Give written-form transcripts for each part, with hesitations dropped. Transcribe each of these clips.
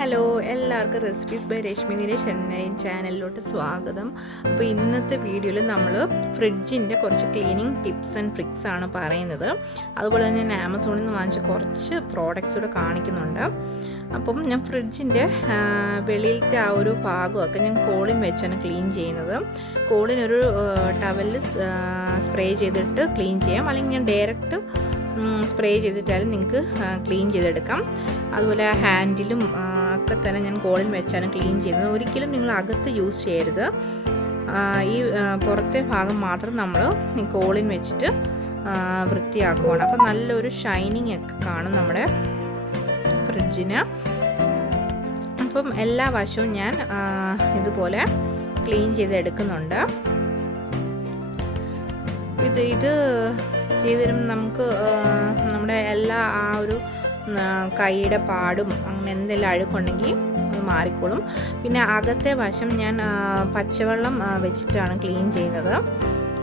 Hello എല്ലാവർക്കും recipes by Rashmi Nilesh എന്ന ചാനലിലോട്ട് സ്വാഗതം. അപ്പോൾ ഇന്നത്തെ വീഡിയോയിൽ നമ്മൾ ഫ്രിഡ്ജിൻ്റെ കുറച്ച് ക്ലീനിങ് ടിപ്സ് ആൻഡ് ട്രിക്സ് ആണ് പറയുന്നത്. അതുപോലെ തന്നെ ഞാൻ ആമസോണിൽ നിന്ന് വാങ്ങിച്ച കുറച്ച് പ്രോഡക്റ്റ്സ് കൂടെ കാണിക്കുന്നുണ്ട്. അപ്പം ഞാൻ ഫ്രിഡ്ജിൻ്റെ വെളിയിലത്തെ ആ ഒരു ഭാഗമൊക്കെ ഞാൻ കോളിൻ വെച്ചാണ് ക്ലീൻ ചെയ്യുന്നത്. കോളിനൊരു ടവലിൽ സ്പ്രേ ചെയ്തിട്ട് ക്ലീൻ ചെയ്യാം, അല്ലെങ്കിൽ ഞാൻ ഡയറക്റ്റ് സ്പ്രേ ചെയ്തിട്ടാലും നിങ്ങൾക്ക് ക്ലീൻ ചെയ്തെടുക്കാം. അതുപോലെ ഹാൻഡിലും ഒക്കെ തന്നെ ഞാൻ കോളിൻ വെച്ചാണ് ക്ലീൻ ചെയ്യുന്നത്. ഒരിക്കലും നിങ്ങൾ അകത്ത് യൂസ് ചെയ്യരുത്. ഈ പുറത്തെ ഭാഗം മാത്രം നമ്മൾ ഈ കോളിൻ വെച്ചിട്ട് വൃത്തിയാക്കുവാണ്. അപ്പം നല്ലൊരു ഷൈനിങ് ഒക്കെ കാണും നമ്മുടെ ഫ്രിഡ്ജിന്. അപ്പം എല്ലാ വശവും ഞാൻ ഇതുപോലെ ക്ലീൻ ചെയ്തെടുക്കുന്നുണ്ട്. ഇത് ചെയ്ത് തരുമ്പോൾ നമുക്ക് നമ്മുടെ എല്ലാ ആ ഒരു കൈയുടെ പാടും അങ്ങനെ എന്തെങ്കിലും അഴുക്കുണ്ടെങ്കിൽ അത് മാറിക്കോളും. പിന്നെ അകത്തെ വശം ഞാൻ പച്ചവെള്ളം വെച്ചിട്ടാണ് ക്ലീൻ ചെയ്യുന്നത്.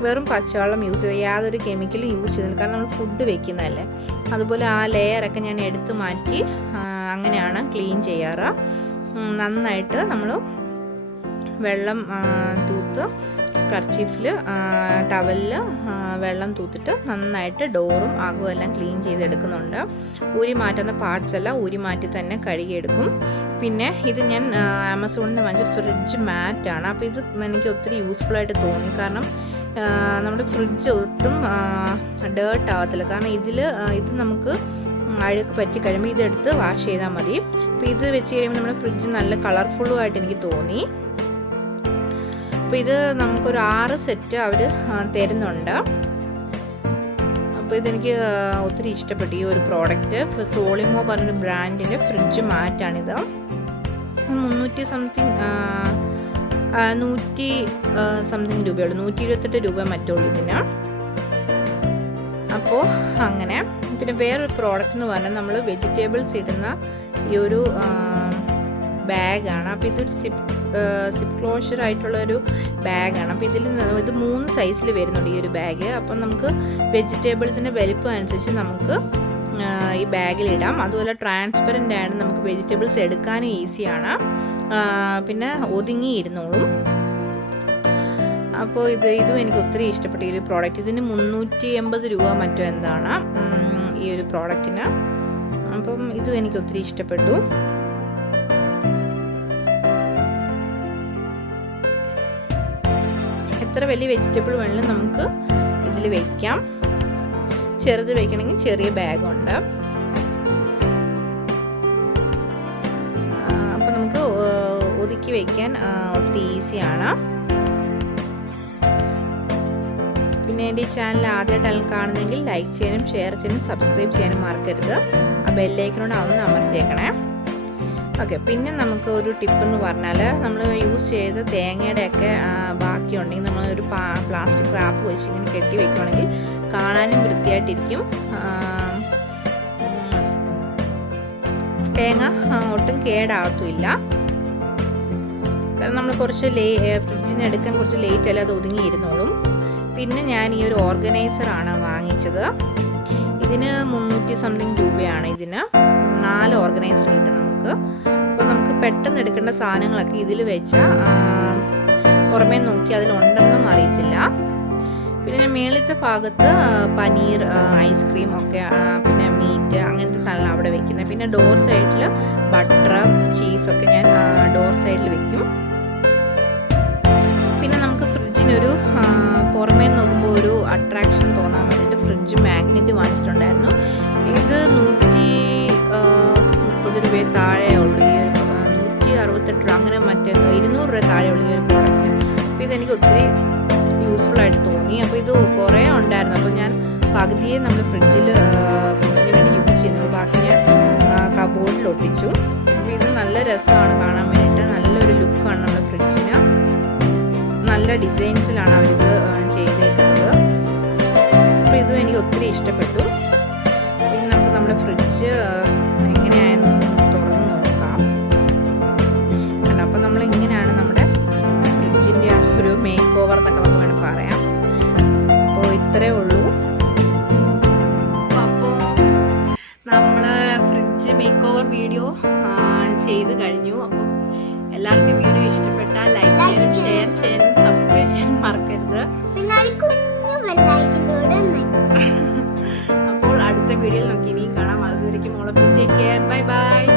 വെറും പച്ചവെള്ളം യൂസ് ചെയ്യുക, യാതൊരു കെമിക്കലും യൂസ് ചെയ്യുന്നില്ല. കാരണം നമ്മൾ ഫുഡ് വെക്കുന്നതല്ലേ. അതുപോലെ ആ ലെയറൊക്കെ ഞാൻ എടുത്തു മാറ്റി അങ്ങനെയാണ് ക്ലീൻ ചെയ്യാറ്. നന്നായിട്ട് നമ്മൾ വെള്ളം തൂത്ത് കർച്ചീഫിൽ ടവലിൽ വെള്ളം തൂത്തിട്ട് നന്നായിട്ട് ഡോറും അകവും എല്ലാം ക്ലീൻ ചെയ്തെടുക്കുന്നുണ്ട്. ഊരി മാറ്റുന്ന പാർട്സ് എല്ലാം ഊരി മാറ്റി തന്നെ കഴുകിയെടുക്കും. പിന്നെ ഇത് ഞാൻ ആമസോണിൽ നിന്ന് വാങ്ങിച്ച ഫ്രിഡ്ജ് മാറ്റാണ്. അപ്പോൾ ഇത് എനിക്ക് ഒത്തിരി യൂസ്ഫുള്ളായിട്ട് തോന്നി. കാരണം നമ്മുടെ ഫ്രിഡ്ജ് ഒട്ടും ഡേർട്ട് ആവത്തില്ല. കാരണം ഇത് നമുക്ക് അഴുക്ക് പറ്റി കഴിയുമ്പോൾ ഇതെടുത്ത് വാഷ് ചെയ്താൽ മതി. അപ്പോൾ ഇത് വെച്ച് കഴിയുമ്പോൾ നമ്മുടെ ഫ്രിഡ്ജ് നല്ല കളർഫുള്ളുമായിട്ട് എനിക്ക് തോന്നി. അപ്പോൾ ഇത് നമുക്കൊരു 6 സെറ്റ് അവർ തരുന്നുണ്ട്. അപ്പോൾ ഇതെനിക്ക് ഒത്തിരി ഇഷ്ടപ്പെട്ടു ഈ ഒരു പ്രോഡക്റ്റ്. സോളിമോ പറഞ്ഞൊരു ബ്രാൻഡിൻ്റെ ഫ്രിഡ്ജ് മാറ്റാണിത്. 100 സംതിങ് രൂപയുള്ളൂ, 128 രൂപ മറ്റുള്ളൂ ഇതിന്. അപ്പോൾ അങ്ങനെ. പിന്നെ വേറൊരു പ്രോഡക്റ്റ് എന്ന് പറഞ്ഞാൽ നമ്മൾ വെജിറ്റബിൾസ് ഇടുന്ന ഈ ഒരു ബാഗാണ്. അപ്പോൾ ഇതൊരു സിപ്പ് ക്ലോഷർ ആയിട്ടുള്ളൊരു ബാഗാണ്. അപ്പോൾ ഇത് 3 സൈസിൽ വരുന്നുണ്ട് ഈ ഒരു ബാഗ്. അപ്പം നമുക്ക് വെജിറ്റബിൾസിൻ്റെ വലിപ്പം അനുസരിച്ച് നമുക്ക് ഈ ബാഗിലിടാം. അതുപോലെ ട്രാൻസ്പെറൻ്റ് ആണ്, നമുക്ക് വെജിറ്റബിൾസ് എടുക്കാനും ഈസിയാണ്. പിന്നെ ഒതുങ്ങിയിരുന്നോളും. അപ്പോൾ ഇതും എനിക്ക് ഒത്തിരി ഇഷ്ടപ്പെട്ടു ഈ ഒരു പ്രോഡക്റ്റ്. ഇതിന് 380 രൂപ മറ്റോ എന്താണ് ഈ ഒരു പ്രോഡക്റ്റിന്. അപ്പം ഇതും എനിക്ക് ഒത്തിരി ഇഷ്ടപ്പെട്ടു. എത്ര വലിയ വെജിറ്റബിൾ വേണമെങ്കിലും നമുക്ക് ഇതിൽ വയ്ക്കാം. ചെറുത് വയ്ക്കണമെങ്കിൽ ചെറിയ ബാഗുണ്ട്. അപ്പോൾ നമുക്ക് ഒതുക്കി വയ്ക്കാൻ ഒത്തിരി ഈസിയാണ്. പിന്നെ എൻ്റെ ഈ ചാനൽ ആദ്യമായിട്ടാണ് കാണുന്നെങ്കിൽ ലൈക്ക് ചെയ്യാനും ഷെയർ ചെയ്യാനും സബ്സ്ക്രൈബ് ചെയ്യാനും മറക്കരുത്. ആ ബെല്ലൈക്കനോട് ഒന്ന് അമർത്തിയേക്കണേ. ഓക്കെ. പിന്നെ നമുക്ക് ഒരു ടിപ്പ് എന്ന് പറഞ്ഞാൽ, നമ്മൾ യൂസ് ചെയ്ത തേങ്ങയുടെയൊക്കെ ബാക്കിയുണ്ടെങ്കിൽ നമ്മളൊരു പ്ലാസ്റ്റിക് റാപ്പ് വെച്ച് ഇങ്ങനെ കെട്ടി വയ്ക്കുകയാണെങ്കിൽ കാണാനും വൃത്തിയായിട്ടിരിക്കും. തേങ്ങ ഒട്ടും കേടാകത്തുമില്ല. കാരണം നമ്മൾ കുറച്ച് ഫ്രിഡ്ജിന് എടുക്കാൻ കുറച്ച് ലേറ്റ് അല്ല, അത് ഒതുങ്ങിയിരുന്നോളും. പിന്നെ ഞാൻ ഈ ഒരു ഓർഗനൈസറാണ് വാങ്ങിച്ചത്. ഇതിന് 300 സംതിങ് രൂപയാണ്. ഇതിന് 4 ഓർഗനൈസർ കിട്ടും നമുക്ക്. അപ്പോൾ നമുക്ക് പെട്ടെന്ന് എടുക്കേണ്ട സാധനങ്ങളൊക്കെ ഇതിൽ വെച്ചാൽ പുറമേ നോക്കി അതിലുണ്ടെന്നും അറിയത്തില്ല. പിന്നെ ഞാൻ മേളിലത്തെ ഭാഗത്ത് പനീർ, ഐസ്ക്രീം ഒക്കെ, പിന്നെ മീറ്റ് അങ്ങനത്തെ സാധനങ്ങൾ അവിടെ വെക്കുന്നത്. പിന്നെ ഡോർ സൈഡിൽ ബട്ടർ, ചീസൊക്കെ ഞാൻ ഡോർ സൈഡിൽ വെക്കും. പിന്നെ നമുക്ക് ഫ്രിഡ്ജിനൊരു പുറമേ നോക്കുമ്പോൾ ഒരു അട്രാക്ഷൻ തോന്നാൻ വേണ്ടിയിട്ട് ഫ്രിഡ്ജ് മാഗ്നറ്റ് വാങ്ങിച്ചിട്ടുണ്ടായിരുന്നു. ഇത് 130 രൂപ താഴെ ഉള്ളൂ. ഈ ഒരു 168 രൂപ അങ്ങനെ മറ്റേ 200 രൂപ താഴെ ഉള്ളൂ ഈ ഒരു പ്രോഡക്റ്റ്. അപ്പോൾ ഇതെനിക്ക് ഒത്തിരി യൂസ്ഫുള്ളായിട്ട് തോന്നി. അപ്പോൾ ഇത് കുറേ ഉണ്ടായിരുന്നു. അപ്പോൾ ഞാൻ പകുതിയെ നമ്മൾ ഫ്രിഡ്ജിന് വേണ്ടി യൂസ് ചെയ്യുന്നുള്ളൂ. ബാക്കി ഞാൻ കബോർഡിൽ ഒട്ടിച്ചു. അപ്പോൾ ഇത് നല്ല രസമാണ് കാണാൻ വേണ്ടിയിട്ട്. നല്ലൊരു ലുക്കാണ് നമ്മുടെ ഫ്രിഡ്ജിന്. നല്ല ഡിസൈൻസിലാണ് അവരിത് ചെയ്തേക്കുന്നത്. അപ്പോൾ ഇതും എനിക്ക് ഒത്തിരി ഇഷ്ടപ്പെട്ടു. പിന്നെ നമുക്ക് നമ്മുടെ ഫ്രിഡ്ജ് എങ്ങനെയായെന്നൊന്ന് തുറന്ന് നോക്കാം. അപ്പോൾ നമ്മൾ ഇങ്ങനെയാണ് നമ്മുടെ ഫ്രിഡ്ജിൻ്റെ ഒരു മേക്ക് ഓവർ എന്നൊക്കെ നമുക്ക് വേണം പറയാം. അപ്പോൾ ഇത്രയേ ഉള്ളൂ. അപ്പോൾ നമ്മൾ ഫ്രിഡ്ജ് മേക്ക് ഓവർ വീഡിയോ ചെയ്ത് കഴിഞ്ഞു. അപ്പം എല്ലാവർക്കും വീഡിയോ ഇഷ്ടപ്പെട്ടാൽ ലൈക്ക് ചെയ്യാനും ഷെയർ ചെയ്യാനും സബ്സ്ക്രൈബ് ചെയ്യാനും മറക്കരുത്. അപ്പോൾ അടുത്ത വീഡിയോയിൽ നമുക്ക് ഇനി കാണാം. അതുവരേക്കും ടേക്ക് കെയർ. Bye bye.